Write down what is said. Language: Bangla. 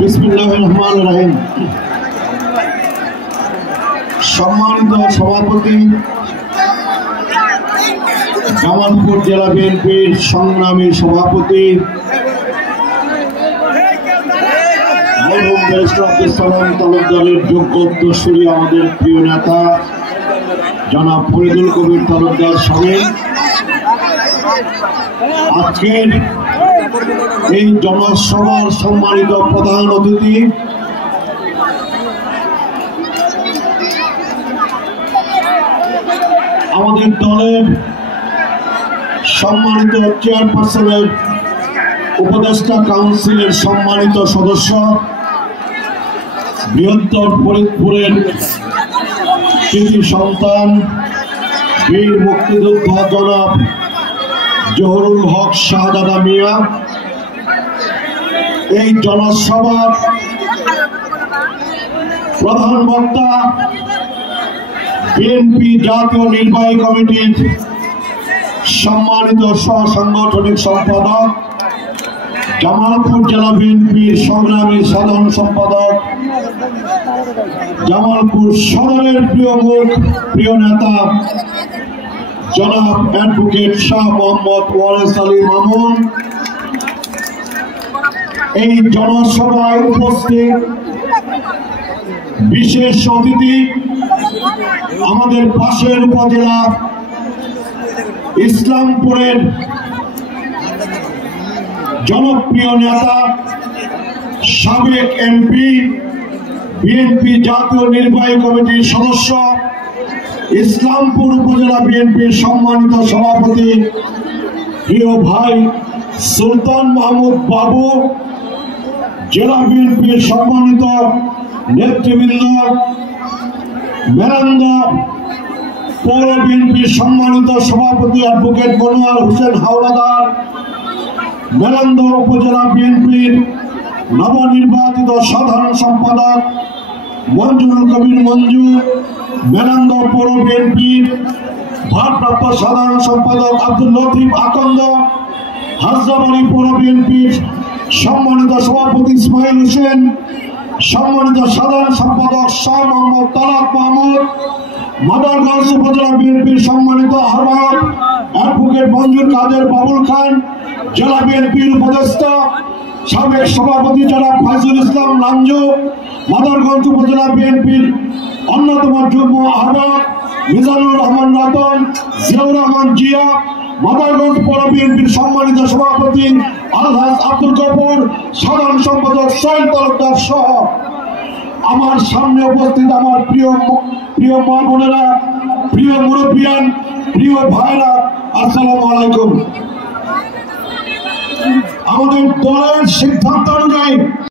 বিসমিল্লাহির রহমানির রহিম। সম্মানিত সভাপতি, জামালপুর জেলা বিএনপির সংগ্রামী সভাপতি মরহুম ব্যারিস্টার আব্দুল সালাম তালুকদারের যোগ্য উত্তরসূরি আমাদের প্রিয় নেতা জনাব ফরিদুল কবির তালুকদার সাহেব, আজকের এই জনসভার সম্মানিত প্রধান অতিথি আমাদের দলের সম্মানিত চেয়ারপারসনের উপদেষ্টা কাউন্সিলের সম্মানিত সদস্য, বৃহত্তর ফরিদপুরের কৃতি সন্তান বীর মুক্তিযোদ্ধা জনাব জহুরুল হক শাহজাদা মিয়া, এই জনসভার প্রধান বক্তা বিএনপি জাতীয় নির্বাহী কমিটির সম্মানিত সহসাংগঠনিক সম্পাদক, জামালপুর জেলা বিএনপির সংগ্রামী সাধারণ সম্পাদক, জামালপুর সদরের প্রিয় মুখ, প্রিয় নেতা জনাব অ্যাডভোকেট শাহ মোহাম্মদ ওয়ারেস আলী মামুন, এই জনসভায় উপস্থিত বিশেষ অতিথি আমাদের পাশের উপজেলা ইসলামপুরের জনপ্রিয় নেতা, সাবেক এমপি, বিএনপি জাতীয় নির্বাহী কমিটির সদস্য, ইসলামপুর উপজেলা বিএনপির সম্মানিত সভাপতি প্রিয় ভাই সুলতান মাহমুদ বাবু, জেলা বিএনপির সম্মানিত নেতৃবৃন্দ, মেরান্দা পৌর বিএনপির সম্মানিত সভাপতি অ্যাডভোকেট মনোয়ার হোসেন হাওলাদার, মেরান্দা উপজেলা বিএনপির নবনির্বাচিত সাধারণ সম্পাদক মঞ্জুরুল কবির মঞ্জু, মেরান্দা পৌর বিএনপির ভারপ্রাপ্ত সাধারণ সম্পাদক আব্দুল লতিফ আকন্দ, হাজারবাড়ি পৌর বিএনপির সম্মানিত সভাপতি ইসমাইল হোসেন, সম্মানিত সাধারণ সম্পাদক শাহ মোহাম্মদ তালাত মাহমুদ, মাদারগঞ্জ উপজেলা বিএনপির সম্মানিত আহ্বায়ক অ্যাডভোকেট মঞ্জুর কাদের বাবুল খান, জেলা বিএনপির উপদেষ্টা সাবেক সভাপতি জনাব ফাইজুল ইসলাম লাঞ্জু, মাদারগঞ্জ উপজেলা বিএনপির অন্যতম যুগ্ম আহ্বায়ক মিজানুর রহমান রতন, জিয়াউর রহমান জিয়া, মাদারগঞ্জ পৌর বিএনপির সম্মানিত সভাপতি আলহাজ আব্দুল গফুর, সাধারণ সম্পাদক সোহেল তালুকদার সহ আমার সামনে উপস্থিত আমার প্রিয় মা বোনেরা, প্রিয় মুরব্বিয়ান, প্রিয় ভাইরা, আসসালামু আলাইকুম। আমাদের দলের সিদ্ধান্ত